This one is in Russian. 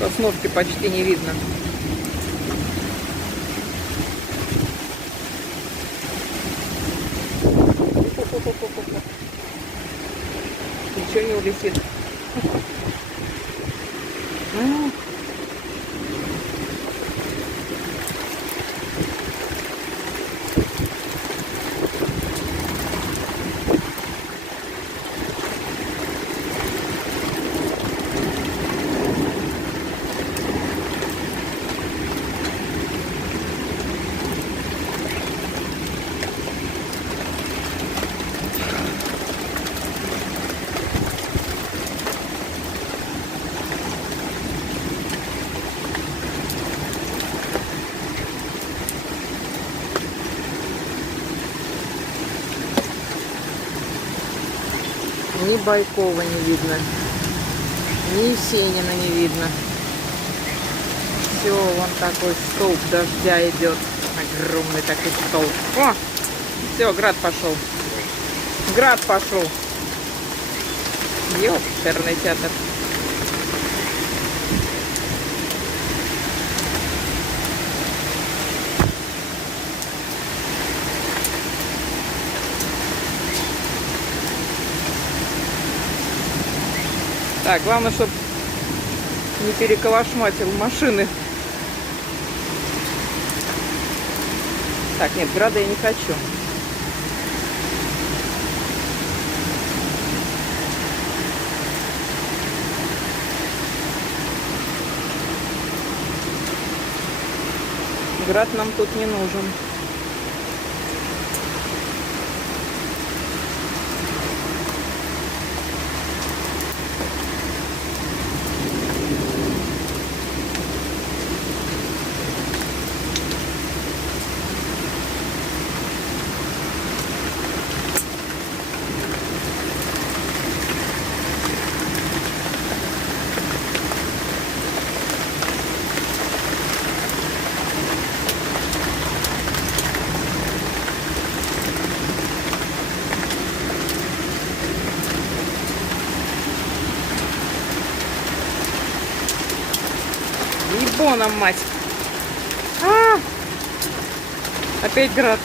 Сосновки почти не видно. Ничего не улетит. Ни Байкова не видно, ни Сенина не видно. Все, вон такой столб дождя идет. Огромный такой столб. О! Все, град пошел. Град пошел. Ёперный театр. Так, главное, чтобы не переколошматил машины. Так, нет, града я не хочу. Град нам тут не нужен. Ебоном, мать. Опять град.